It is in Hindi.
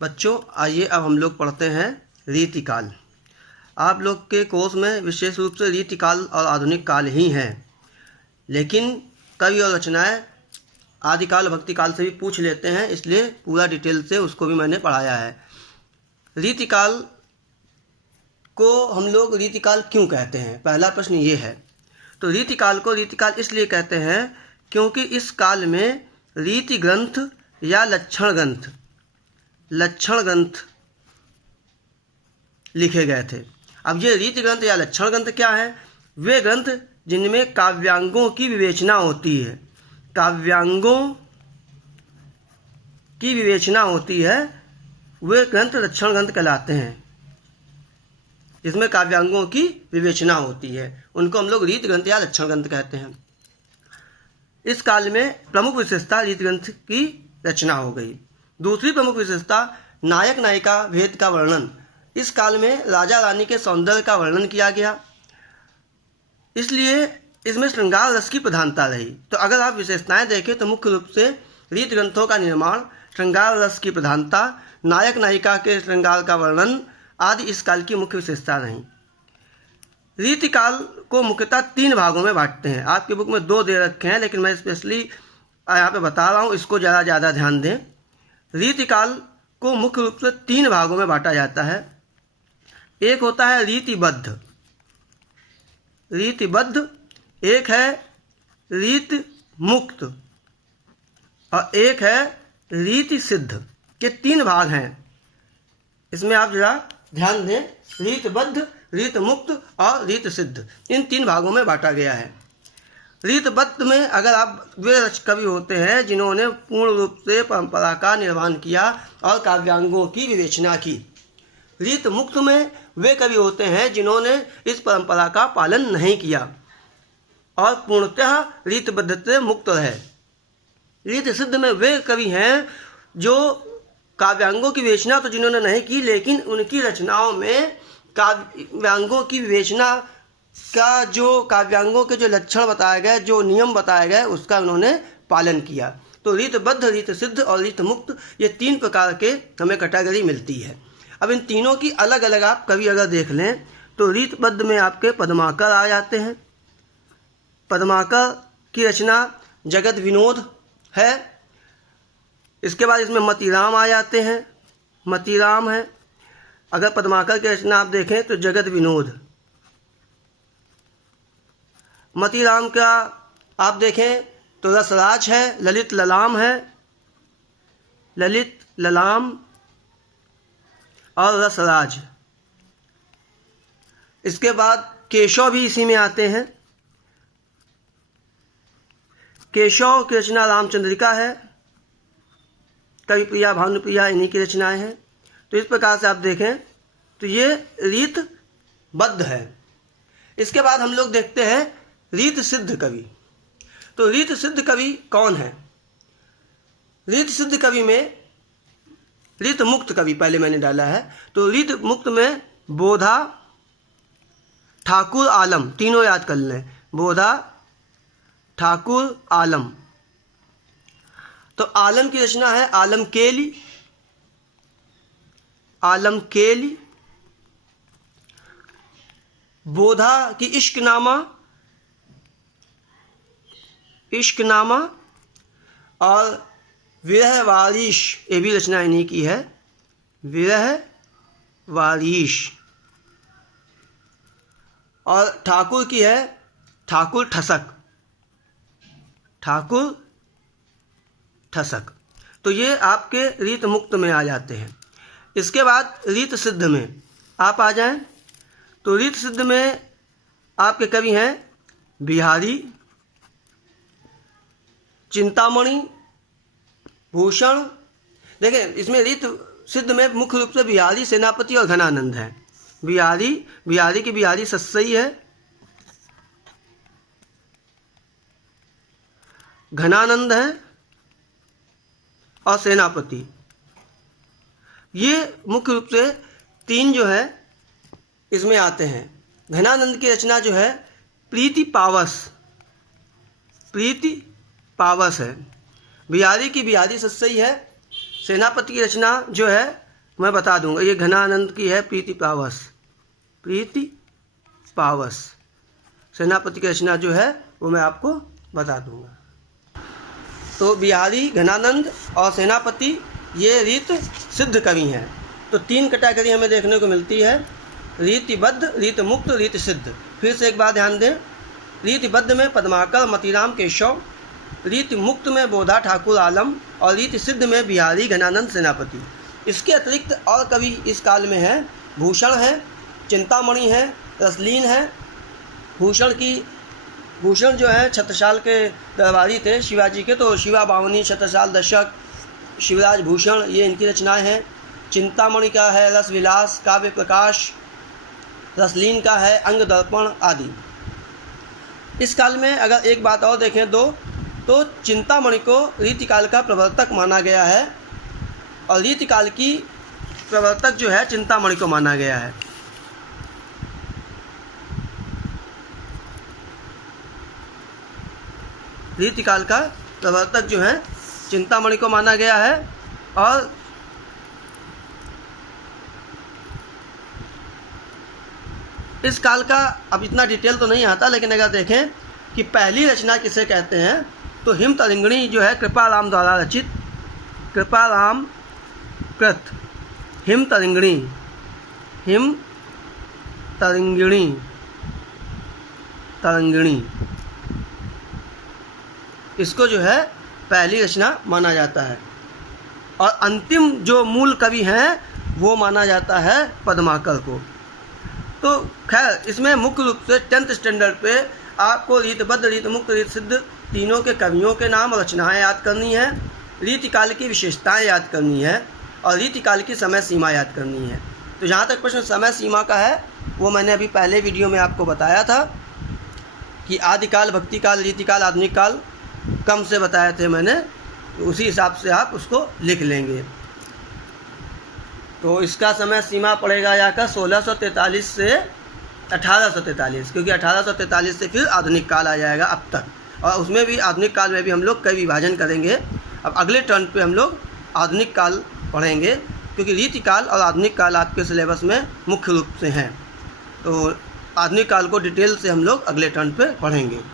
बच्चों आइए अब हम लोग पढ़ते हैं रीतिकाल। आप लोग के कोर्स में विशेष रूप से रीतिकाल और आधुनिक काल ही हैं, लेकिन कवि और रचनाएं आदिकाल भक्तिकाल से भी पूछ लेते हैं, इसलिए पूरा डिटेल से उसको भी मैंने पढ़ाया है। रीतिकाल को हम लोग रीतिकाल क्यों कहते हैं, पहला प्रश्न ये है। तो रीतिकाल को रीतिकाल इसलिए कहते हैं क्योंकि इस काल में रीति ग्रंथ या लक्षण ग्रंथ लिखे गए थे। अब ये रीति ग्रंथ या लक्षण ग्रंथ क्या है? वे ग्रंथ जिनमें काव्यांगों की विवेचना होती है, वे ग्रंथ लक्षण ग्रंथ कहलाते हैं। जिसमें काव्यांगों की विवेचना होती है उनको हम लोग रीति ग्रंथ या लक्षण ग्रंथ कहते हैं। इस काल में प्रमुख विशेषता रीति ग्रंथ की रचना हो गई। दूसरी प्रमुख विशेषता नायक नायिका भेद का वर्णन। इस काल में राजा रानी के सौंदर्य का वर्णन किया गया, इसलिए इसमें श्रृंगार रस की प्रधानता रही। तो अगर आप विशेषताएं देखें तो मुख्य रूप से रीति ग्रंथों का निर्माण, श्रृंगार रस की प्रधानता, नायक नायिका के श्रृंगार का वर्णन आदि इस काल की मुख्य विशेषता रहीं। रीतिकाल को मुख्यतः 3 भागों में बांटते हैं। आपकी बुक में 2 दे रखे हैं, लेकिन मैं स्पेशली यहाँ पे बता रहा हूँ, इसको ज़्यादा ध्यान दें। रीतिकाल को मुख्य रूप से 3 भागों में बांटा जाता है। एक होता है रीतिबद्ध, एक है रीति मुक्त और एक है रीति सिद्ध। के 3 भाग हैं, इसमें आप जरा ध्यान दें। रीतबद्ध, रीत मुक्त और रीत सिद्ध, इन 3 भागों में बांटा गया है। रीतबद्ध में अगर आप वे कवि होते हैं जिन्होंने पूर्ण रूप से परंपरा का निर्माण किया और काव्यांगों की विवेचना की। रीत मुक्त में वे कवि होते हैं जिन्होंने इस परंपरा का पालन नहीं किया और पूर्णतः रीतबद्ध से मुक्त रहे। रीत सिद्ध में वे कवि हैं जो काव्यांगों की विवेचना तो जिन्होंने नहीं की, लेकिन उनकी रचनाओं में काव्यांगों की विवेचना का काव्यांगों के जो लक्षण बताए गए, जो नियम बताए गए, उसका उन्होंने पालन किया। तो रीतबद्ध, रीत सिद्ध और रीत मुक्त, ये 3 प्रकार के हमें कैटेगरी मिलती है। अब इन तीनों की अलग अलग आप कवि अगर देख लें तो रीतबद्ध में आपके पद्माकर आ जाते हैं। पद्माकर की रचना जगत विनोद है। इसके बाद इसमें मतीराम आ जाते हैं, मतीराम है। अगर पद्माकर की रचना आप देखें तो जगत विनोद। मतीराम का आप देखें तो रसराज है, ललित ललाम है, ललित ललाम और रसराज। इसके बाद केशव भी इसी में आते हैं। केशव की रचना रामचंद्रिका है, कवि प्रिया, भानुप्रिया, इन्हीं की रचनाएं हैं। तो इस प्रकार से आप देखें तो ये रीतबद्ध है। इसके बाद हम लोग देखते हैं रीत सिद्ध कवि। तो रीत सिद्ध कवि कौन है? रीत सिद्ध कवि में रीत मुक्त कवि पहले मैंने डाला है। तो रीत मुक्त में बोधा, ठाकुर, आलम, तीनों याद कर लें। बोधा, ठाकुर, आलम। तो आलम की रचना है आलम केली। बोधा की इश्कनामा और विरह वारिश, ये भी रचना इन्हीं की है, विरह वारिश। और ठाकुर की है ठाकुर ठसक। तो ये आपके रीत मुक्त में आ जाते हैं। इसके बाद रीत सिद्ध में आप आ जाएं तो रीत सिद्ध में आपके कवि हैं बिहारी, चिंतामणि, भूषण। देखें इसमें रीत सिद्ध में मुख्य रूप से बिहारी, सेनापति और घनानंद है। बिहारी की बिहारी सस्सई है, घनानंद है और सेनापति। ये मुख्य रूप से 3 जो है इसमें आते हैं। घनानंद की रचना जो है प्रीति पावस है। बिहारी की बिहारी सस्सई है। सेनापति की रचना जो है मैं बता दूंगा। ये घनानंद की है प्रीति पावस। सेनापति की रचना जो है वो मैं आपको बता दूंगा। तो बिहारी, घनानंद और सेनापति ये रीत सिद्ध कवि हैं। तो 3 कैटेगरी हमें देखने को मिलती है, रीतिबद्ध, रीत मुक्त, रीत सिद्ध। फिर से एक बार ध्यान दें, रीतिबद्ध में पद्माकर मतीराम केशव, रीति मुक्त में बोधा ठाकुर आलम और रीति सिद्ध में बिहारी, घनानंद, सेनापति। इसके अतिरिक्त और कवि इस काल में हैं, भूषण है, चिंतामणि है, रसलीन है। भूषण जो है छत्रसाल के दरबारी थे शिवाजी के, तो शिवा बावनी, छत्रसाल दशक, शिवराज भूषण, ये इनकी रचनाएं हैं। चिंतामणि का है रस विलास, काव्य प्रकाश। रसलीन का है अंग दर्पण आदि। इस काल में अगर एक बात और देखें तो चिंतामणि को रीतिकाल का प्रवर्तक माना गया है और रीतिकाल की प्रवर्तक जो है चिंतामणि को माना गया है। रीतिकाल का प्रवर्तक जो है चिंतामणि को माना गया है। और इस काल का अब इतना डिटेल तो नहीं आता, लेकिन अगर देखें कि पहली रचना किसे कहते हैं तो हिम तरिंगणी जो है कृपाराम द्वारा रचित, कृपाराम कृत हिम तरिंगिणी इसको जो है पहली रचना माना जाता है। और अंतिम जो मूल कवि हैं वो माना जाता है पद्माकर को। तो खैर इसमें मुख्य रूप से 10th स्टैंडर्ड पे आपको रीतबद्ध, रीत मुक्त, रीत सिद्ध तीनों के कवियों के नाम और रचनाएँ याद करनी है, रीतिकाल की विशेषताएं याद करनी है और रीतिकाल की समय सीमा याद करनी है। तो जहाँ तक प्रश्न समय सीमा का है वो मैंने अभी पहले वीडियो में आपको बताया था कि आदिकाल, भक्तिकाल, रीतिकाल, आधुनिक काल कम से बताए थे मैंने, तो उसी हिसाब से आप उसको लिख लेंगे। तो इसका समय सीमा पड़ेगा जाकर 1643 से 1843, क्योंकि 1843 से फिर आधुनिक काल आ जाएगा अब तक, और उसमें भी आधुनिक काल में भी हम लोग कई विभाजन करेंगे। अब अगले टर्न पे हम लोग आधुनिक काल पढ़ेंगे, क्योंकि रीतिकाल और आधुनिक काल आपके सिलेबस में मुख्य रूप से हैं। तो आधुनिक काल को डिटेल से हम लोग अगले टर्न पे पढ़ेंगे।